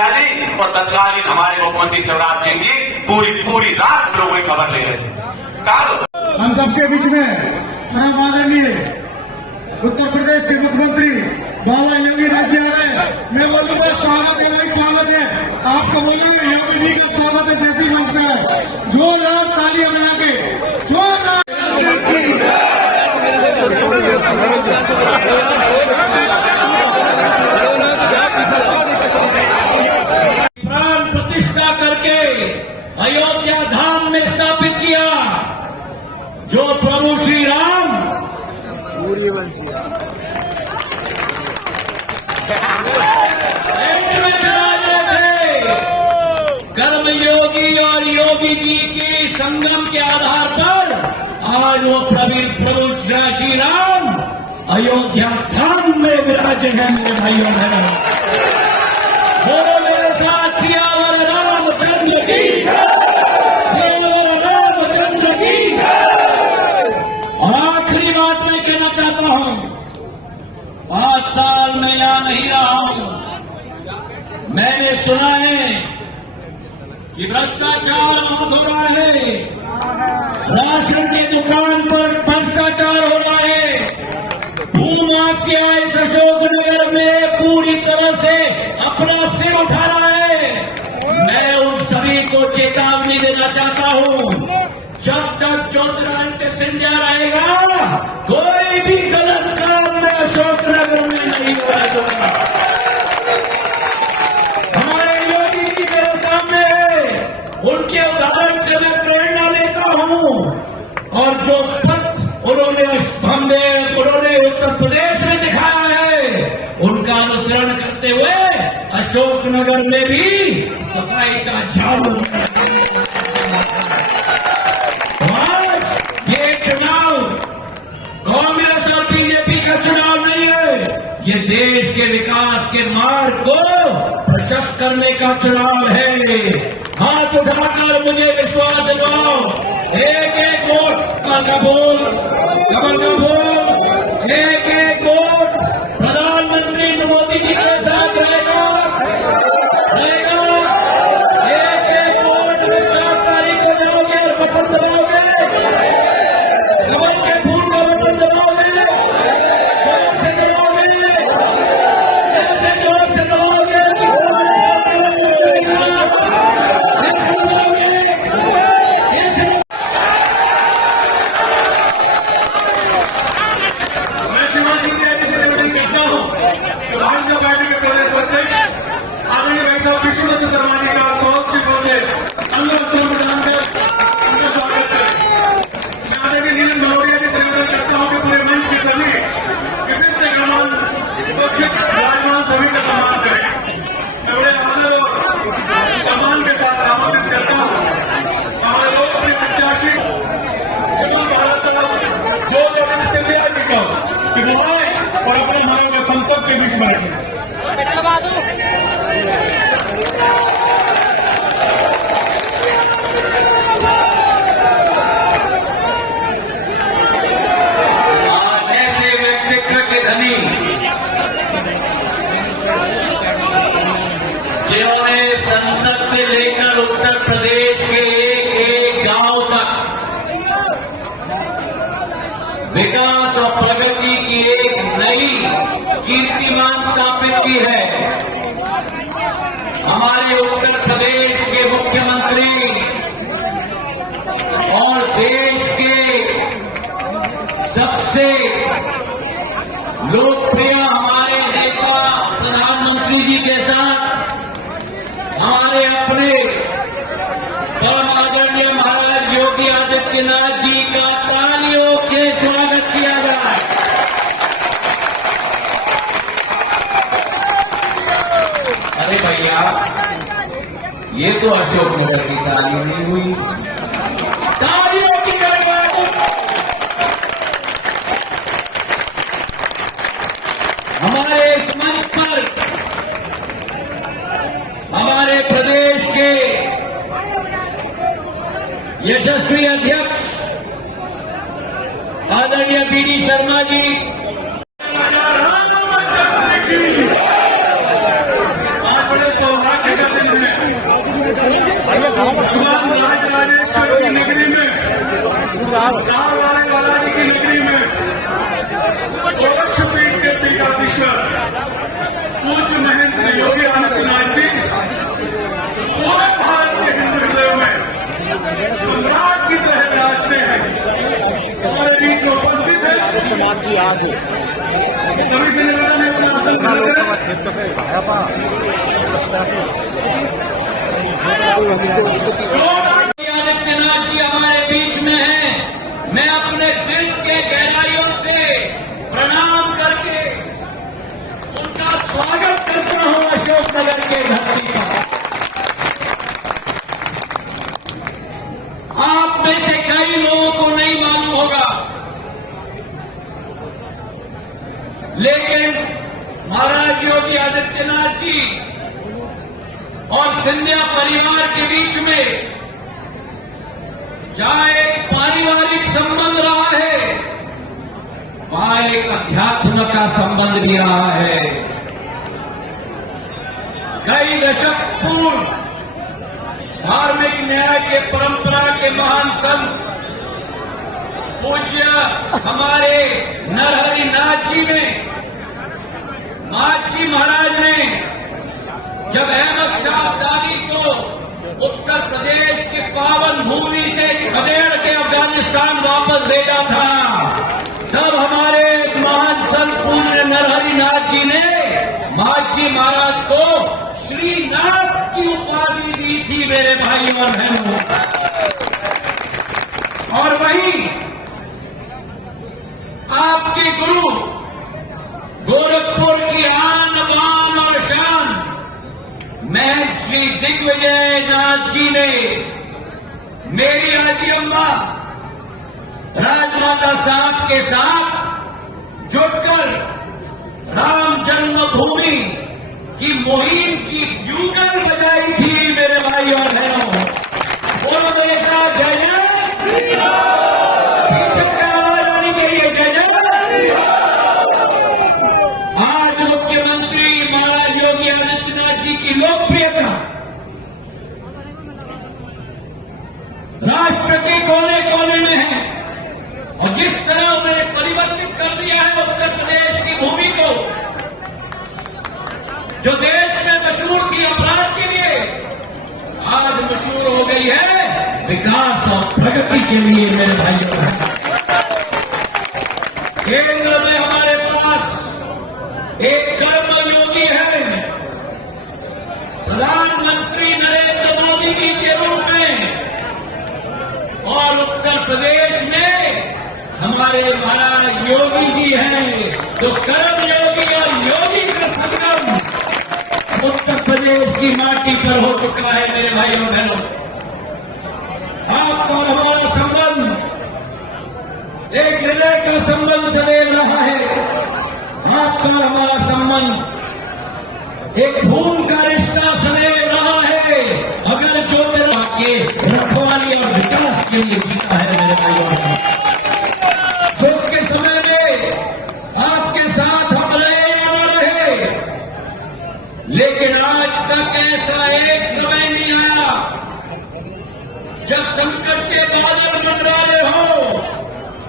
इत्यादि, और तत्कालीन हमारे मुख्यमंत्री शिवराज सिंह जी पूरी रात हम लोगों की खबर ले रहे थे। हम सबके बीच में परम आदरणीय उत्तर प्रदेश के मुख्यमंत्री बाला योगी जी आ रहे हैं। मैं बोलूंगा स्वागत है, नहीं स्वागत है, आपको बोलूंगा योगी जी का स्वागत है। जैसी मंच में है जोरदार तालियां बजा के जोरदार। प्राण प्रतिष्ठा करके अयोध्या धाम में स्थापित किया, जो प्रभु श्री राम कर्मयोगी और योगी जी के संगम के आधार पर आज वो प्रभु श्री राम अयोध्या धाम में विराजे हैं। मेरे भाइयों बहनों, बोलो मेरे साथ सियावर रामचंद्र की, सियावर रामचंद्र की। और आखिरी बात मैं कहना चाहता हूं, 5 साल में यहां नहीं रहा हूं, मैंने सुना है कि भ्रष्टाचार बहुत हो रहा है, राशन की दुकान पर भ्रष्टाचार हो रहा है, भूमाफिया इस अशोकनगर में पूरी तरह से अपना सिर उठा रहा है। मैं उन सभी को चेतावनी देना चाहता हूं, जब तक ज्योतिरादित्य सिंधिया रहेगा कोई भी गलत काम में अशोकनगर में नहीं होगा। हमारे योगी जी मेरे सामने है, उनके उदाहरण से मैं प्रेरणा लेता हूं, और जो पथ उन्होंने उत्तर प्रदेश में दिखाया है, उनका अनुसरण करते हुए अशोकनगर में भी सफाई का झाड़ू। ये चुनाव कांग्रेस और बीजेपी का चुनाव नहीं है, ये देश के विकास के मार्ग को प्रशस्त करने का चुनाव है। हाथ उठाकर मुझे विश्वास दिलाओ, एक वोट का बोल, एक वोट प्रधानमंत्री मोदी जी के साथ रहेगा। एक वोट में 7 तारीख को जाओगे और बटन दबाओगे, कमल के फूल का बटन दबाओगे, जोर से दबाओगे, ऐसे जोर से दबाओगे, और अपने हमारे हम सब के बीच बैठे। ऐसे व्यक्तित्व के धनी जिन्होंने संसद से लेकर उत्तर प्रदेश के एक गांव तक विकास और प्रगति की एक नई कीर्तिमान स्थापित की है। हमारे उत्तर प्रदेश के मुख्यमंत्री और देश के सबसे लोकप्रिय हमारे नेता प्रधानमंत्री जी के साथ हमारे अपने परम आदरणीय महाराज योगी आदित्यनाथ जी का तालियों के स्वागत किया गया। अरे भैया, ये तो अशोकनगर की ताली नहीं हुई, तालियों की हमारे इस मंच पर हमारे प्रदेश के यशस्वी अध्यक्ष आदरणीय बीडी शर्मा जी, आप बड़े सौभाग्य भगवान राजराजेश्वर की नगरी में, राम लाला जी की नगरी में गोरक्षपीठ के पीठाधीश्वर पूज्य महेंद्र योगी आदित्यनाथ जी पूरे भारत के हिंदू हृदयों में सम्राट की तरह विराजते हैं। हमारे बीच में उपस्थित है। सभी से निवेदन है अपना आसन ग्रहण करें। आदित्यनाथ जी हमारे बीच में हैं। मैं अपने दिल के गहराइयों से प्रणाम करके उनका स्वागत करता हूं अशोकनगर के धरती पर। आप में से कई लोगों को नहीं मालूम होगा, लेकिन महाराज योगी आदित्यनाथ जी और सिंधिया परिवार के बीच में जहां एक पारिवारिक संबंध रहा है, वहां एक अध्यात्म का संबंध भी रहा है। कई दशक पूर्व धार्मिक न्याय के परंपरा के महान संत पूज्य हमारे नरहरि नाथ जी ने, नाथ जी महाराज ने जब अहमद शाह अब्दाली को उत्तर प्रदेश की पावन भूमि से खदेड़ के अफगानिस्तान वापस भेजा था, तब हमारे महान संत पूज्य नरहरि नाथ जी ने नाथ जी महाराज को श्रीनाथ की उपाधि दी थी मेरे भाई और बहनों। और वहीं आपके गुरु गोरखपुर की आन बान और शान महंत श्री दिग्विजय नाथ जी ने मेरी आजी अम्मा राजमाता साहब के साथ जुड़कर राम जन्मभूमि की मुहिम की ब्यूगल बजाई थी मेरे भाई और बहनों। बोलो मेरे साथ जय जय, से आवाज आनी चाहिए जय जय। आज मुख्यमंत्री महाराज योगी आदित्यनाथ जी की लोकप्रियता राष्ट्र के कोने कोने में है, और जिस तरह उन्होंने परिवर्तित कर दिया है उत्तर प्रदेश की भूमि को, जो देश में मशहूर थी अपराध के लिए, आज मशहूर हो गई है विकास और प्रगति के लिए मेरे भाइयों। केंद्र में हमारे पास एक कर्मयोगी है, प्रधानमंत्री नरेंद्र मोदी जी के रूप में, और उत्तर प्रदेश में हमारे महाराज योगी जी हैं, जो कर्म योगी और योगी का संगम उत्तर प्रदेश की माटी पर हो चुका है मेरे भाइयों बहनों। आपका और हमारा संबंध एक हृदय का संबंध सदैव रहा है। आपका और हमारा संबंध एक खून का रिश्ता सदैव रहा है। अगर जो तेरा के रखवाली और विकास के लिए जीता है मेरे भाइयों बहनों, सुख के समय में आपके साथ हम रहे और रहे, लेकिन आज तक ऐसा एक समय नहीं आया जब संकट के बादल मंडराए हो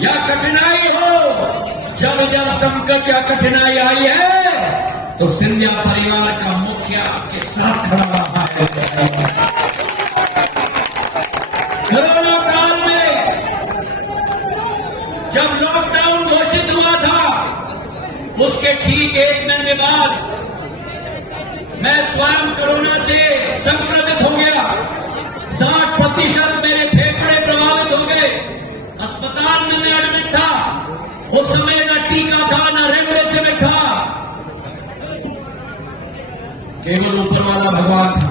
या कठिनाई हो। जब जब संकट या कठिनाई आई है तो सिंधिया परिवार का मुखिया आपके साथ खड़ा रहा है। कोरोना काल में जब लॉकडाउन घोषित हुआ था, उसके ठीक 1 महीने बाद मैं स्वयं कोरोना से संक्रमित हो गया। 60% मेरे फेफड़े प्रभावित हो गए। अस्पताल में मैं एडमिट था। उस समय न टीका था, न रेमडेसिविर था, केवल ऊपर वाला भगवान था।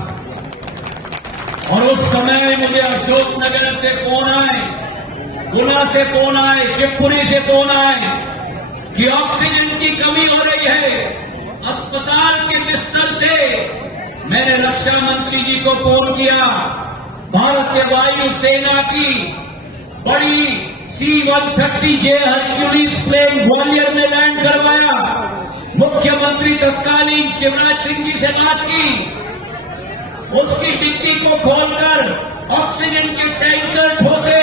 और उस समय मुझे अशोकनगर से फोन आए, गुना से फोन आए, शिवपुरी से फोन आए कि ऑक्सीजन की कमी हो रही है। अस्पताल के बिस्तर से मैंने रक्षा मंत्री जी को फोन किया। भारतीय वायु सेना की बड़ी C-130J हरक्यूलिस प्लेन ग्वालियर में लैंड करवाया। मुख्यमंत्री तत्कालीन शिवराज सिंह जी से बात की। उसकी डिक्की को खोलकर ऑक्सीजन की टैंकर ठोसे,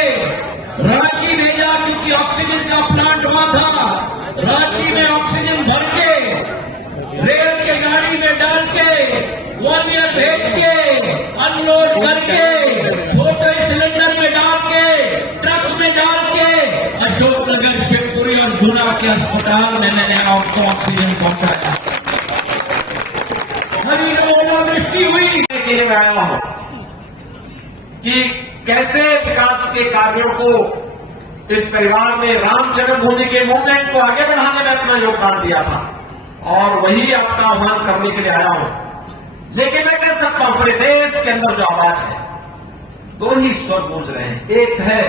रांची भेजा क्योंकि ऑक्सीजन का प्लांट वहां था। रांची में ऑक्सीजन भर के रेल के गाड़ी में डाल के ग्वालियर भेज के अनलोड करके छोटे सिलेंडर में डाल के ट्रक में डाल के अशोकनगर, शिवपुरी और गुना के अस्पताल में मैंने आपको ऑक्सीजन पहुंचाया। हरी ओलावृष्टि हुई के लिए मैं आया हूं कि कैसे विकास के कार्यों को इस परिवार ने राम जन्मभूमि के मूवमेंट को आगे बढ़ाने में अपना योगदान दिया था और वही आपका आह्वान करने के लिए आया हूं। लेकिन मैं कह सकता हूं पूरे देश के अंदर जो आवाज है, दो ही स्वर गूंज रहे हैं। एक है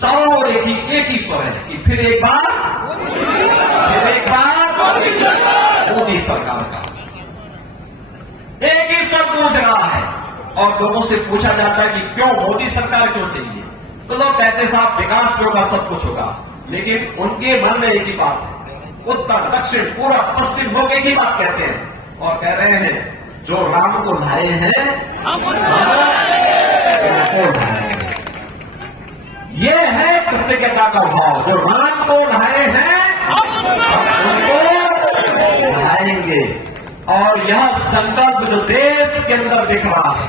चारों ओर एक ही स्वर है कि फिर एक बार मोदी सरकार का एक ही स्वर गूंज रहा है। और लोगों से पूछा जाता है कि क्यों मोदी सरकार क्यों चाहिए, तो लोग कहते हैं साहब विकास भी होगा, सब कुछ होगा। लेकिन उनके मन में एक ही बात है, उत्तर दक्षिण पूरा पश्चिम लोग एक ही बात कहते हैं और कह रहे हैं जो राम को लाए हैं उनको लाए। ये है कृतज्ञता का भाव, जो राम को लाए हैं उनको लाएंगे। और यह संकल्प जो देश के अंदर दिख रहा है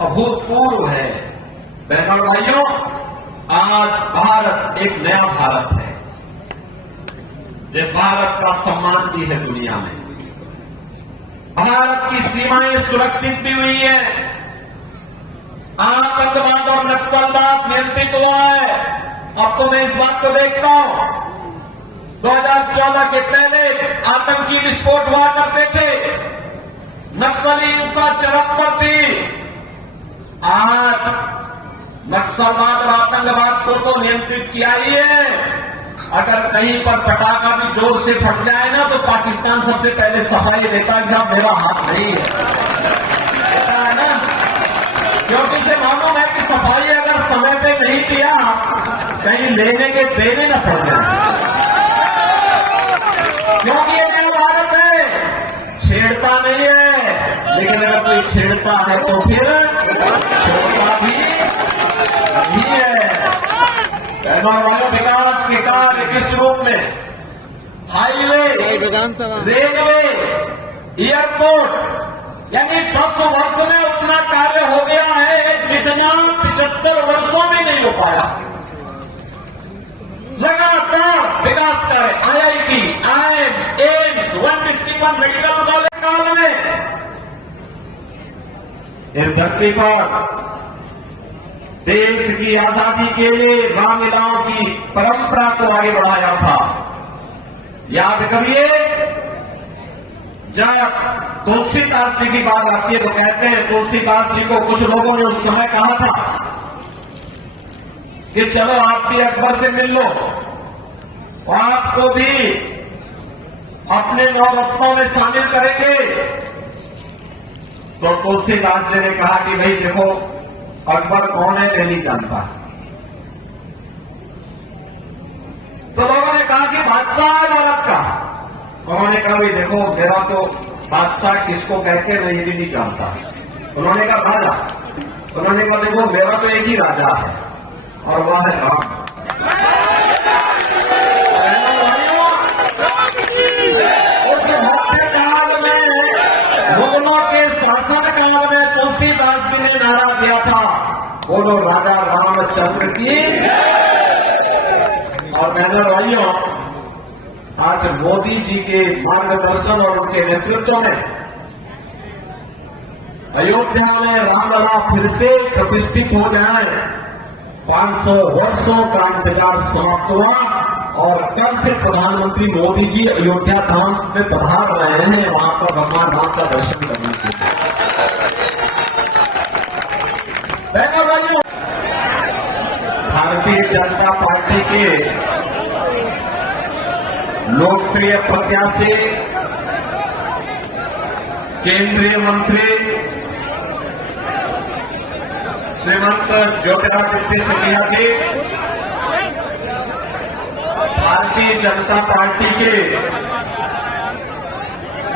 अभूतपूर्व है। बहनों भाइयों, आज भारत एक नया भारत है, जिस भारत का सम्मान भी है दुनिया में। भारत की सीमाएं सुरक्षित भी हुई है, आतंकवाद और नक्सलवाद नियंत्रित हुआ है। अब तो मैं इस बात को देखता हूं, 2014 के पहले आतंकी विस्फोट हुआ करते थे, नक्सली हिंसा चरम पर थी। आज नक्सलवाद और आतंकवाद को तो नियंत्रित किया ही है। अगर कहीं पर पटाखा भी जोर से फट जाए ना, तो पाकिस्तान सबसे पहले सफाई देता है, साहब मेरा हाथ नहीं है, देता है ना, क्योंकि इसे मालूम है कि सफाई अगर समय पे नहीं किया कहीं लेने के देने न पड़ जाए। क्योंकि ये नया भारत है, छेड़ता नहीं है, लेकिन अगर कोई छेड़ता है तो फिर छोड़ता भी नहीं है। विकास के कार्य किस रूप में, हाईवे, रेलवे, एयरपोर्ट, यानी 10 वर्ष में उतना कार्य हो गया है जितना 75 वर्षों में नहीं हो पाया। लगातार विकास कार्य, IIT, IIM, AIIMS, 161 medical college काल में इस धरती पर देश की आजादी के लिए रामलीलाओं की परंपरा को आगे बढ़ाया था। याद करिए, जब तुलसीदास जी की बात आती है तो कहते हैं तुलसीदास जी को कुछ लोगों ने उस समय कहा था कि चलो आप भी अकबर से मिल लो और आपको भी अपने नवरत्नों में शामिल करेंगे। तो तुलसीदास जी ने कहा कि भाई देखो, अकबर कौन है मैं नहीं जानता। तो लोगों ने कहा कि बादशाह है भारत का। उन्होंने कहा भाई देखो, मेरा तो बादशाह किसको कहते हैं मैं ये भी नहीं जानता। उन्होंने कहा राजा। उन्होंने कहा देखो, मेरा तो एक ही राजा है और वह है राम। उस मध्यकाल में, मुगलों के शासन काल में तुलसीदास जी ने नारा दिया था, बोलो राजा रामचंद्र की। और बहनों भाइयों, आज मोदी जी के मार्गदर्शन और उनके नेतृत्व में अयोध्या में रामलला फिर से प्रतिष्ठित हो जाए। 500 वर्षों का इंतजार समाप्त हुआ और कल फिर प्रधानमंत्री मोदी जी अयोध्या धाम में पधार रहे हैं, वहां पर भगवान राम का दर्शन करने के लिए। बहनों भाइयों, भारतीय जनता पार्टी के लोकप्रिय प्रत्याशी केंद्रीय मंत्री श्रीमंत ज्योतिरादित्य सिंधिया जी, भारतीय जनता पार्टी के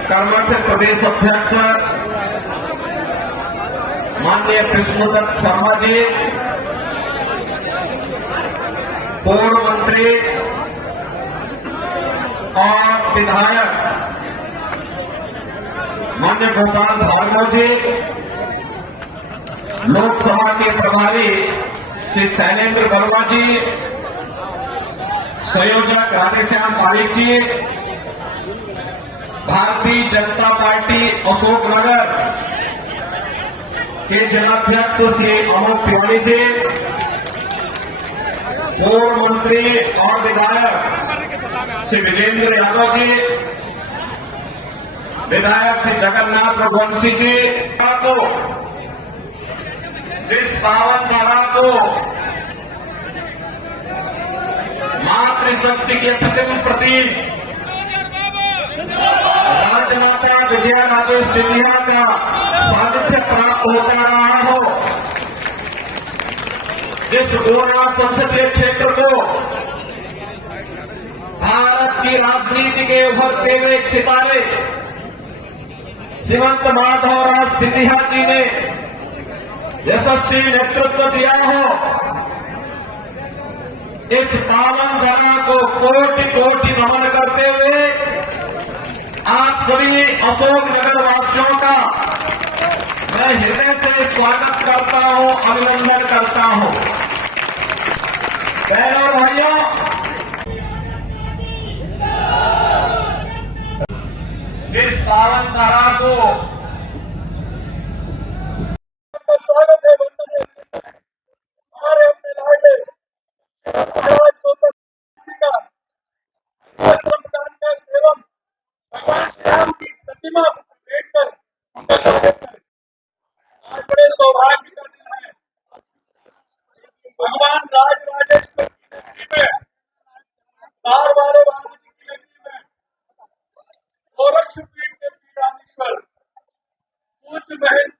कर्मठ प्रदेश अध्यक्ष माननीय कृष्णदत्त शर्मा जी, पूर्व मंत्री और विधायक माननीय गोपाल भार्गव जी, लोकसभा के प्रभारी श्री शैलेंद्र वर्मा जी, संयोजक राधेश्याम पारिक जी, भारतीय जनता पार्टी अशोकनगर के जिलाध्यक्ष श्री अमोक तिवारी जी, पूर्व मंत्री और विधायक श्री विजेंद्र यादव जी, विधायक श्री जगन्नाथ रघुवंशी जी को जिस पावन धारा को मातृशक्ति के प्रतिम प्रतीक राजमाता विजया राजे सिंधिया का सानिध्य प्राप्त होता रहा हो, जिस गोरखा संसदीय क्षेत्र को भारत की राजनीति के उभरते हुए एक सितारे श्रीमंत माधवराज सिंधिया जी ने यशस्वी नेतृत्व दिया हो, इस पावन धरा को कोटि कोटि नमन करते हुए आप सभी अशोकनगर वासियों का मैं हृदय से स्वागत करता हूं, अभिनंदन करता हूं। बहनों और भाइयों, जिस पावन धरा को स्वागत है बंधु हमारे अपने लाडले महाराज चौधरी जी का वस्त्र प्रदान कर एवं भगवान श्री राम की प्रतिमा भेंट कर उनका स्वागत करें। आज बड़े सौभाग्य का दिन है। भगवान राजराजेश्वर की नगरी में, बार बार बालाजी की नगरी में, गोरक्षपीठ के श्री रामेश्वर पूज्य महंत